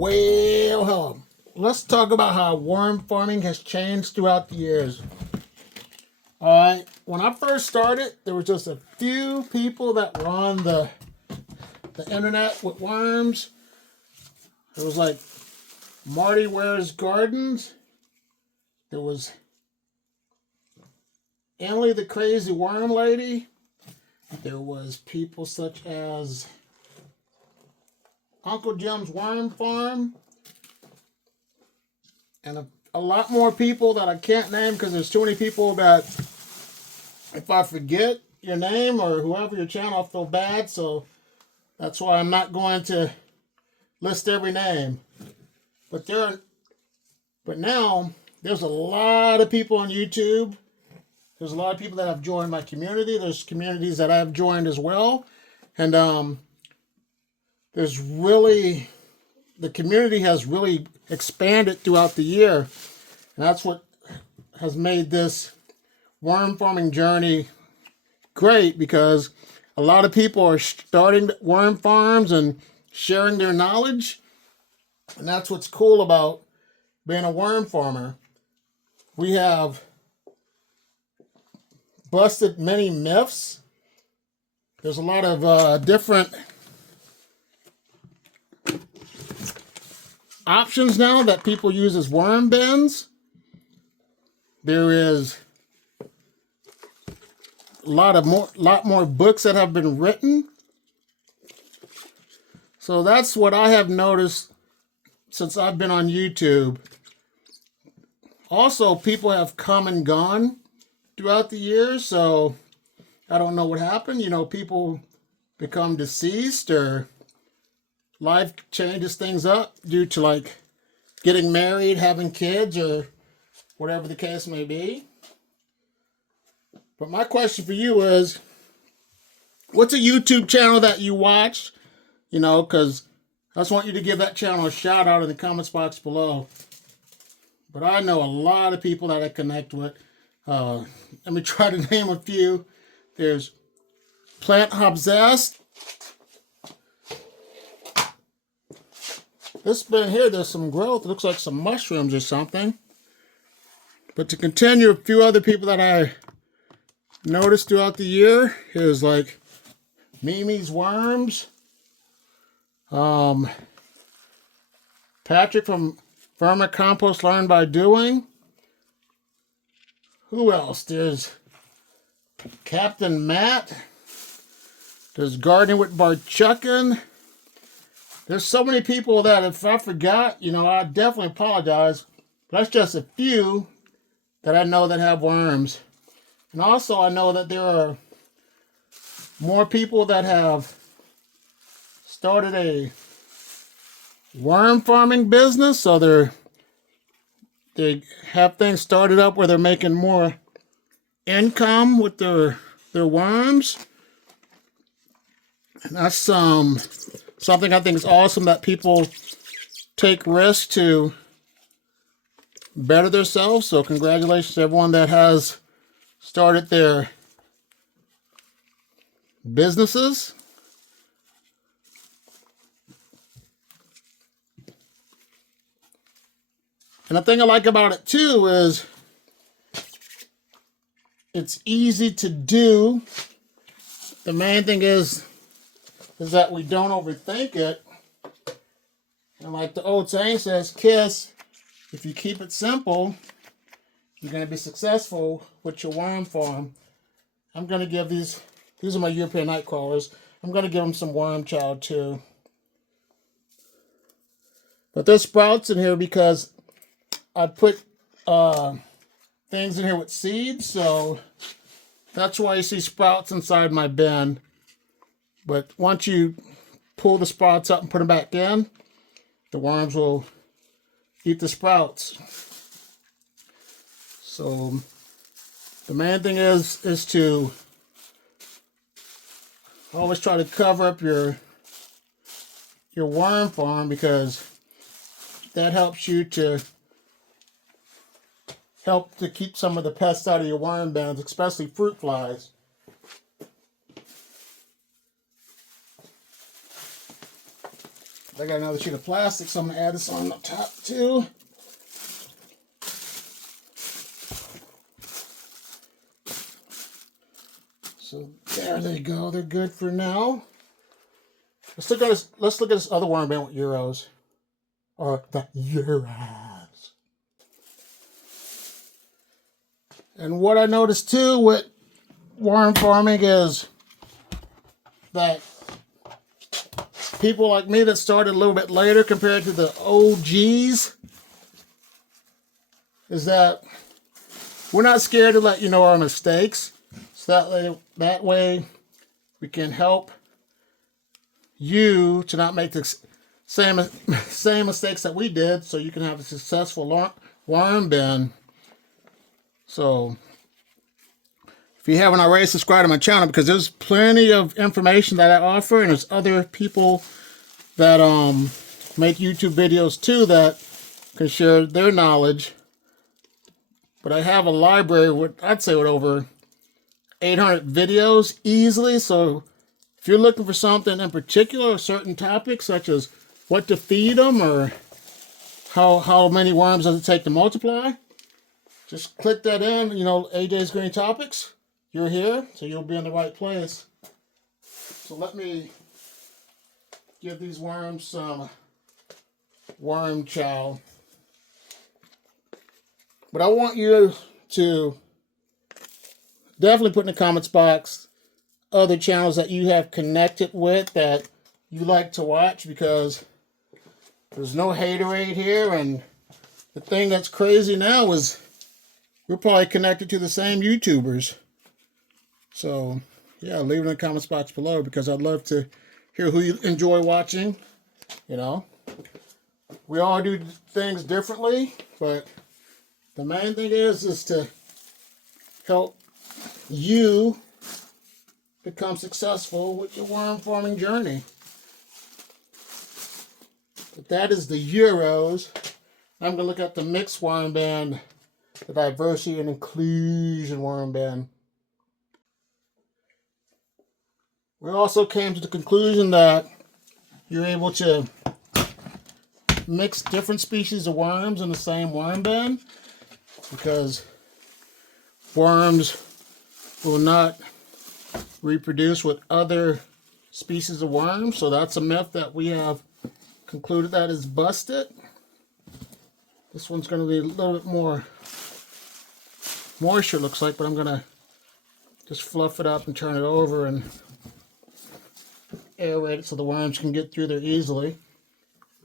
Well, hello. Let's talk about how worm farming has changed throughout the years. Alright, when I first started, there were just a few people that were on the internet with worms. It was like Marty Ware's Gardens. There was Emily the Crazy Worm Lady. There was people such as Uncle Jim's Worm Farm. And a lot more people that I can't name because there's too many people that if I forget your name or whoever your channel, I'll feel bad. So that's why I'm not going to list every name. But now there's a lot of people on YouTube. There's a lot of people that have joined my community. There's communities that I've joined as well. And the community has really expanded throughout the year. And that's what has made this worm farming journey great, because a lot of people are starting worm farms and sharing their knowledge. And that's what's cool about being a worm farmer. We have busted many myths. There's a lot of different options now that people use as worm bins. There is a lot more books that have been written. So that's what I have noticed since I've been on YouTube. Also, people have come and gone throughout the years, so I don't know what happened. You know, people become deceased or life changes things up due to like getting married, having kids, or whatever the case may be. But my question for you is, what's a YouTube channel that you watch? You know, because I just want you to give that channel a shout out in the comments box below. But I know a lot of people that I connect with. Let me try to name a few. There's Plant Obsessed. This bin here, there's some growth. It looks like some mushrooms or something. But to continue, a few other people that I noticed throughout the year is like Mimi's Worms. Patrick from Vermicompost Learn by Doing. Who else? There's Captain Matt. There's Gardening with Barchuckin. There's so many people that if I forgot, you know, I definitely apologize. But that's just a few that I know that have worms. And also I know that there are more people that have started a worm farming business. So they have things started up where they're making more income with their worms. And that's something I think is awesome, that people take risks to better themselves. So congratulations to everyone that has started their businesses. And the thing I like about it too is it's easy to do. The main thing is that we don't overthink it. And like the old saying says, kiss, if you keep it simple, you're going to be successful with your worm farm. I'm going to give these are my European night crawlers. I'm going to give them some worm chow too. But there's sprouts in here because I put things in here with seeds, so that's why you see sprouts inside my bin. But once you pull the sprouts up and put them back in, the worms will eat the sprouts. So the main thing is to always try to cover up your worm farm, because that helps you to keep some of the pests out of your worm bins, especially fruit flies. I got another sheet of plastic, so I'm going to add this on the top too. So there they go. They're good for now. Let's look at this other worm bin with Euros. Or the Euros. And what I noticed too with worm farming is that people like me that started a little bit later compared to the OGs is that we're not scared to let you know our mistakes. So that way we can help you to not make the same mistakes that we did, so you can have a successful worm bin. So if you haven't already, subscribed to my channel, because there's plenty of information that I offer, and there's other people that make YouTube videos too that can share their knowledge. But I have a library with, I'd say, with over 800 videos easily. So if you're looking for something in particular, a certain topic such as what to feed them or how many worms does it take to multiply, just click that in, you know, AJ's Green Topics. You're here, so you'll be in the right place. So let me give these worms some worm chow. But I want you to definitely put in the comments box other channels that you have connected with that you like to watch, because there's no haterade here. And the thing that's crazy now is we're probably connected to the same YouTubers. So yeah, leave it in the comments box below, because I'd love to hear who you enjoy watching. You know, we all do things differently, but the main thing is to help you become successful with your worm farming journey. But that is the Euros. I'm going to look at the mixed worm bin, the diversity and inclusion worm bin. We also came to the conclusion that you're able to mix different species of worms in the same worm bin, because worms will not reproduce with other species of worms. So that's a myth that we have concluded that is busted. This one's going to be a little bit more moisture, looks like, but I'm going to just fluff it up and turn it over and aerate it so the worms can get through there easily.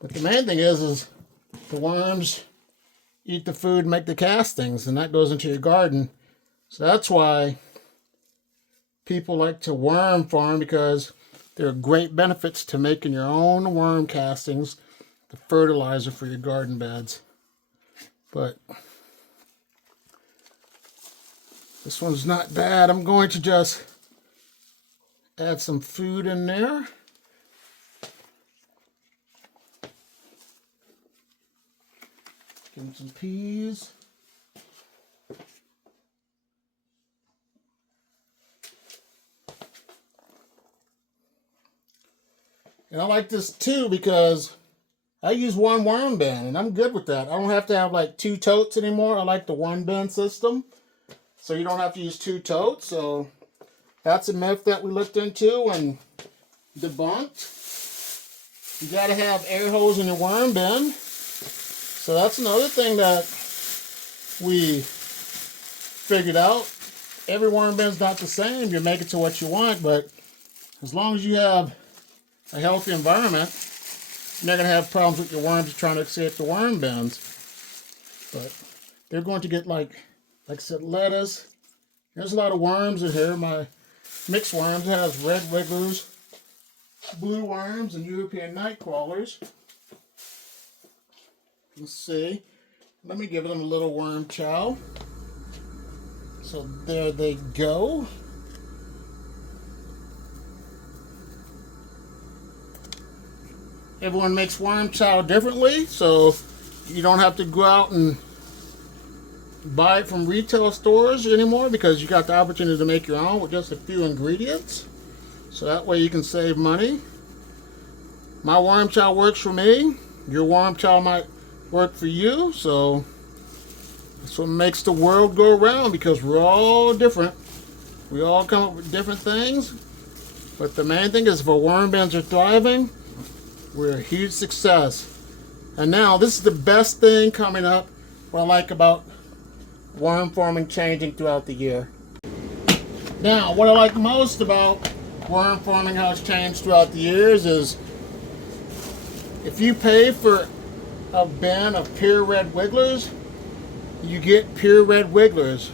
But the main thing is the worms eat the food and make the castings, and that goes into your garden. So that's why people like to worm farm, because there are great benefits to making your own worm castings, the fertilizer for your garden beds. But this one's not bad. I'm going to just add some food in there. Give them some peas. And I like this too because I use one worm bin, and I'm good with that. I don't have to have like 2 totes anymore. I like the one bin system, so you don't have to use 2 totes. So that's a myth that we looked into and debunked. You got to have air holes in your worm bin. So that's another thing that we figured out. Every worm bin's not the same. You make it to what you want, but as long as you have a healthy environment, you're not going to have problems with your worms trying to escape the worm bins. But they're going to get, like I said, lettuce. There's a lot of worms in here. My mixed worms has red wigglers, blue worms, and European night crawlers. Let's see. Let me give them a little worm chow. So there they go. Everyone makes worm chow differently, so you don't have to go out and buy it from retail stores anymore, because you got the opportunity to make your own with just a few ingredients. So that way you can save money. My worm chow works for me. Your worm chow might work for you. So that's what makes the world go around, because we're all different. We all come up with different things. But the main thing is, if our worm bins are thriving, we're a huge success. And now this is the best thing coming up, what I like about worm farming changing throughout the year. Now, what I like most about worm farming, how it's changed throughout the years, is if you pay for a bin of pure red wigglers, you get pure red wigglers.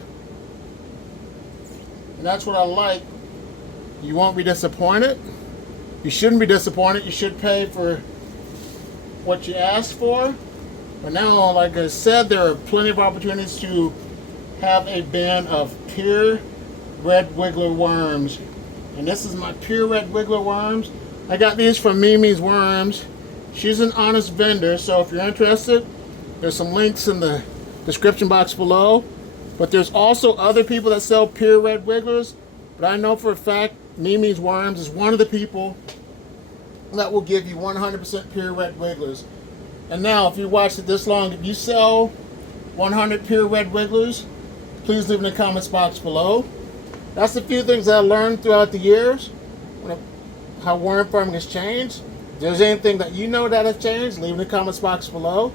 And that's what I like. You won't be disappointed. You shouldn't be disappointed. You should pay for what you asked for. But now, like I said, there are plenty of opportunities to have a bin of pure red wiggler worms. And this is my pure red wiggler worms. I got these from Mimi's Worms. She's an honest vendor, so if you're interested, there's some links in the description box below. But there's also other people that sell pure red wigglers. But I know for a fact Mimi's Worms is one of the people that will give you 100% pure red wigglers. And now, if you watched it this long, if you sell 100 pure red wigglers, please leave in the comments box below. That's a few things that I learned throughout the years, how worm farming has changed. If there's anything that you know that has changed, leave in the comments box below.